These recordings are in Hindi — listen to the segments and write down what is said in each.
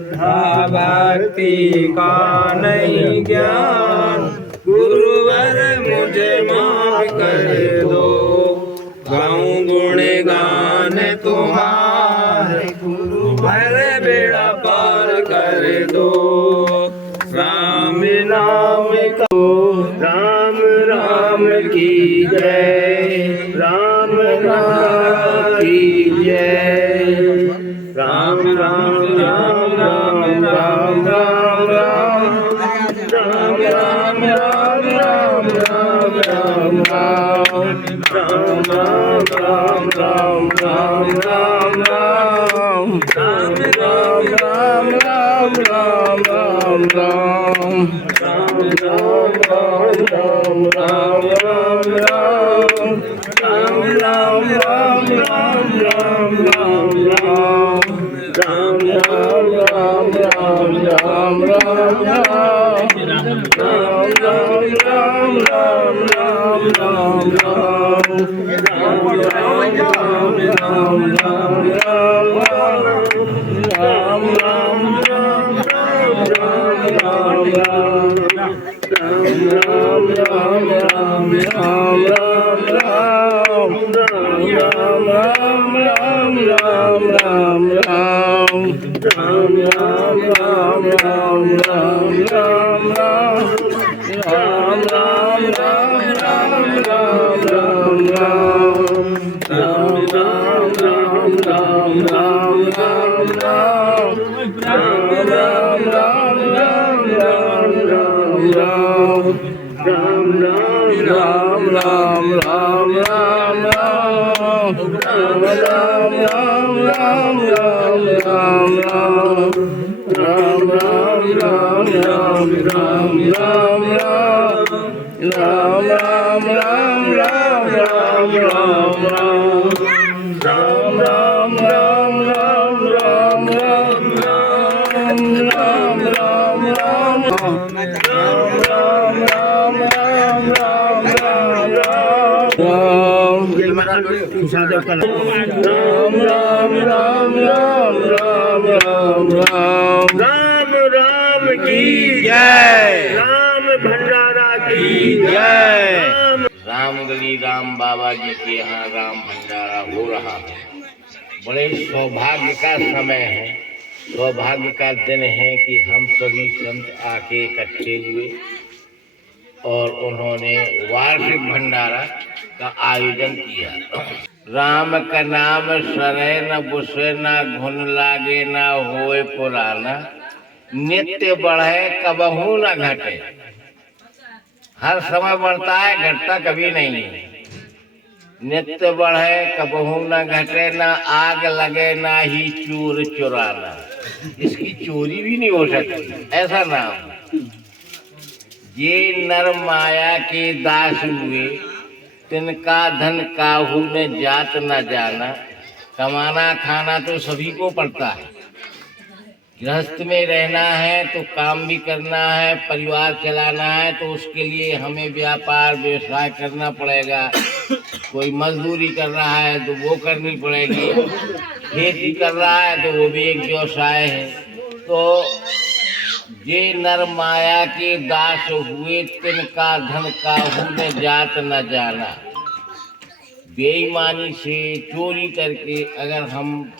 श्रद्धा भक्ति का नहीं ज्ञान, गुरुवर मुझे माफ कर दो। गाऊं गुणगान तुम्हारे, गुरुवर बेड़ा पार कर दो। राम नाम को राम राम की जय, राम राम की जय। राम राम राम राम राम राम राम, राम राम राम राम राम राम राम, राम राम राम राम राम राम राम, राम राम राम राम राम राम राम, राम राम राम राम राम राम राम, राम राम राम राम राम राम राम, राम राम राम राम राम राम राम, राम राम राम राम राम राम राम, राम राम राम राम राम राम, राम राम राम राम राम राम राम, राम राम राम राम राम राम राम, राम राम राम राम राम राम राम, राम राम राम राम राम राम राम, राम राम राम राम राम राम राम, राम राम राम राम राम राम राम, राम राम राम राम राम राम राम, राम राम राम राम राम राम राम, राम राम राम राम राम राम राम, राम राम राम राम राम राम राम, राम राम राम राम राम राम राम, राम राम राम राम राम राम राम, राम राम राम राम राम की जय, राम भंडारा की जय। रामगली राम बाबा जी के यहाँ राम भंडारा हो रहा है। बड़े सौभाग्य का समय है, सौभाग्य का दिन है कि हम सभी संत आके इकट्ठे हुए और उन्होंने वार्षिक भंडारा का आयोजन किया। राम का नाम सरे न बुसे न घुन लागे न होए पुराना, नित्य बढ़े कबहू न घटे। हर समय बढ़ता है, घटता कभी नहीं है। नित्य बढ़े कबहू न घटे, न आग लगे न ही चोर चुराना। इसकी चोरी भी नहीं हो सकती, ऐसा नाम। ये नर माया के दास हुए, तिनका धन काहू ने जात न जाना। कमाना खाना तो सभी को पड़ता है। गृहस्थ में रहना है तो काम भी करना है, परिवार चलाना है तो उसके लिए हमें व्यापार व्यवसाय करना पड़ेगा। कोई मजदूरी कर रहा है तो वो करनी पड़ेगी, खेती कर रहा है तो वो भी एक व्यवसाय है। तो ये नर माया के दास हुए, तिनका धन काहू ने जात न जाना। बेईमानी से चोरी करके अगर हम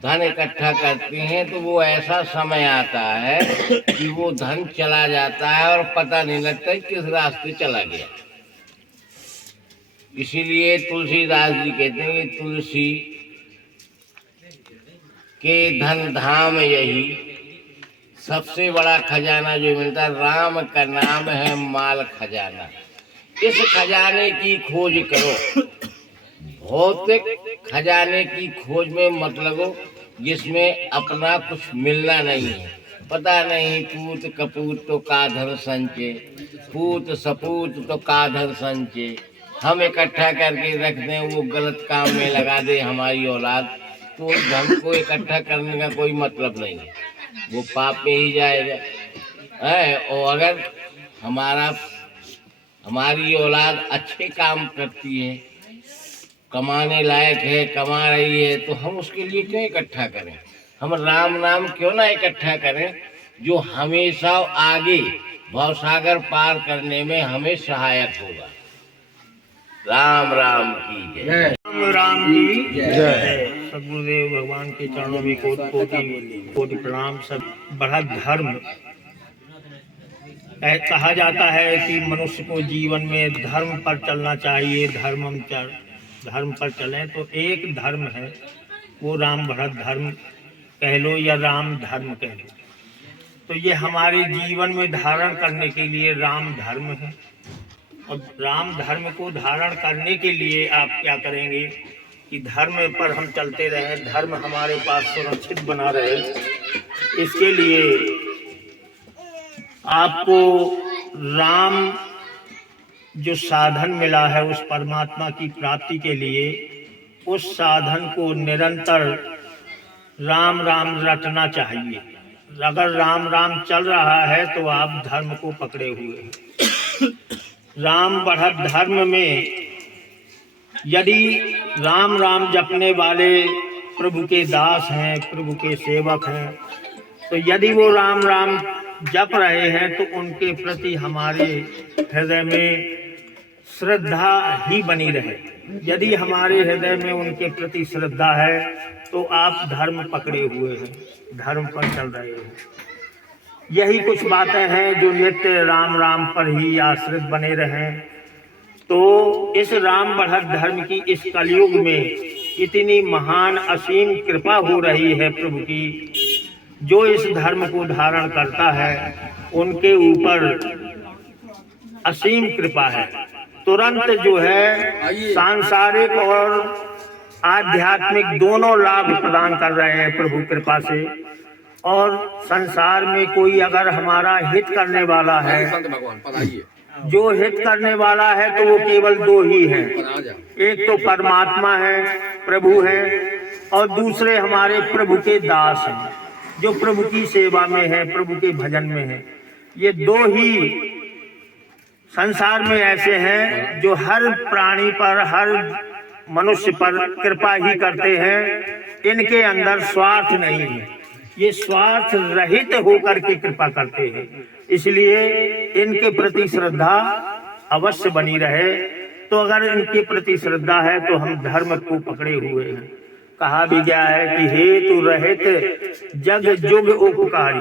धन इकट्ठा करते हैं तो वो ऐसा समय आता है कि वो धन चला जाता है और पता नहीं लगता किस रास्ते चला गया। इसीलिए तुलसीदास जी कहते हैं कि तुलसी के धन धाम यही, सबसे बड़ा खजाना जो मिलता है राम का नाम है माल खजाना। इस खजाने की खोज करो, भौतिक खजाने की खोज में मत लगो जिसमें अपना कुछ मिलना नहीं है। पता नहीं पूत कपूत तो का धन संचय, पूत सपूत तो का धन संचय। हम इकट्ठा करके रख दें, वो गलत काम में लगा दे हमारी औलाद, तो उस धन को इकट्ठा करने का कोई मतलब नहीं है, वो पाप में ही जाएगा है। और अगर हमारी औलाद अच्छे काम करती है, कमाने लायक है, कमा रही है, तो हम उसके लिए क्यों इकट्ठा करें? हम राम नाम क्यों ना इकट्ठा करें, जो हमेशा आगे भवसागर पार करने में हमें सहायक होगा। राम राम की जय। राम राम की जय। सदगुरुदेव भगवान के चरणों में कोटि प्रणाम। सब बड़ा धर्म कहा जाता है कि मनुष्य को जीवन में धर्म पर चलना चाहिए, धर्म पर चलें। तो एक धर्म है, वो राम भरत धर्म कह लो या राम धर्म कह लो। तो ये हमारे जीवन में धारण करने के लिए राम धर्म है। और राम धर्म को धारण करने के लिए आप क्या करेंगे कि धर्म पर हम चलते रहें, धर्म हमारे पास सुरक्षित बना रहे। इसके लिए आपको राम जो साधन मिला है, उस परमात्मा की प्राप्ति के लिए उस साधन को निरंतर राम राम रटना चाहिए। अगर राम राम चल रहा है तो आप धर्म को पकड़े हुए हैं। राम बढ़त धर्म में यदि राम राम जपने वाले प्रभु के दास हैं, प्रभु के सेवक हैं, तो यदि वो राम राम जप रहे हैं तो उनके प्रति हमारे हृदय में श्रद्धा ही बनी रहे। यदि हमारे हृदय में उनके प्रति श्रद्धा है तो आप धर्म पकड़े हुए हैं, धर्म पर चल रहे हैं। यही कुछ बातें हैं जो नित्य राम राम पर ही आश्रित बने रहें। तो इस राम बढ़त धर्म की इस कलयुग में इतनी महान असीम कृपा हो रही है प्रभु की। जो इस धर्म को धारण करता है उनके ऊपर असीम कृपा है। तुरंत जो है सांसारिक और आध्यात्मिक दोनों लाभ प्रदान कर रहे हैं प्रभु कृपा से। और संसार में कोई अगर हमारा हित करने वाला है, जो हित करने वाला है, तो वो केवल दो ही हैं। एक तो परमात्मा है, प्रभु है, और दूसरे हमारे प्रभु के दास हैं, जो प्रभु की सेवा में है, प्रभु के भजन में है। ये दो ही संसार में ऐसे हैं जो हर प्राणी पर, हर मनुष्य पर कृपा ही करते हैं। इनके अंदर स्वार्थ नहीं है, ये स्वार्थ रहित होकर के कृपा करते हैं। इसलिए इनके प्रति श्रद्धा अवश्य बनी रहे। तो अगर इनके प्रति श्रद्धा है तो हम धर्म को पकड़े हुए हैं। कहा भी गया है कि हेतु रहित जग जुग उपकारी,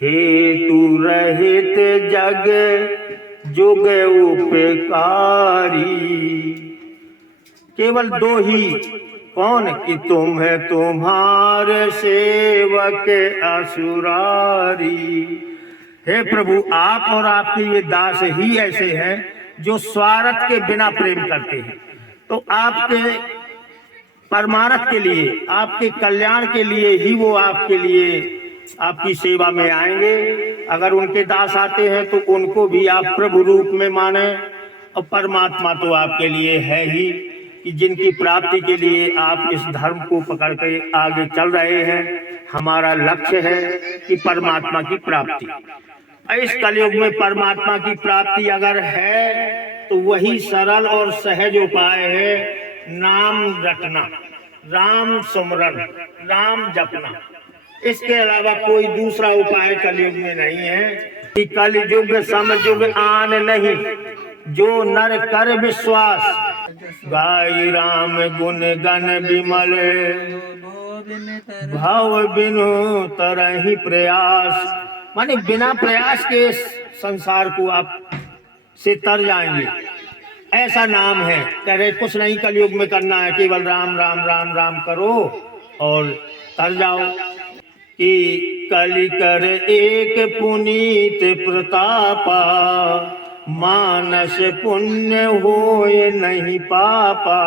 हेतु रहित जग जुग उपकारी। केवल दो ही, कौन कि तुम है तुम्हारे सेवक असुरारी। हे प्रभु, आप और आपके ये दास ही ऐसे हैं जो स्वार्थ के बिना प्रेम करते हैं। तो आपके परमार्थ के लिए, आपके कल्याण के लिए ही वो आपके लिए आपकी सेवा में आएंगे। अगर उनके दास आते हैं तो उनको भी आप प्रभु रूप में माने। और परमात्मा तो आपके लिए है ही कि जिनकी प्राप्ति के लिए आप इस धर्म को पकड़ के आगे चल रहे हैं। हमारा लक्ष्य है कि परमात्मा की प्राप्ति। इस कलयुग में परमात्मा की प्राप्ति अगर है तो वही सरल और सहज उपाय है, नाम रटना, राम सुमरन, राम जपना। इसके अलावा कोई दूसरा उपाय कलयुग में नहीं है। कि कलयुग समयुग आन नहीं, जो नर कर विश्वास, गाई राम गुण गण विमल, भाव बिनु तरहि प्रयास। माने बिना प्रयास के संसार को आप से तर जाएंगे, ऐसा नाम है। कह रहे कुछ नहीं कलयुग में करना है, केवल राम राम राम राम करो और तर जाओ। कि कलि कर एक पुनीत प्रतापा, मानस पुण्य होए नहीं पापा।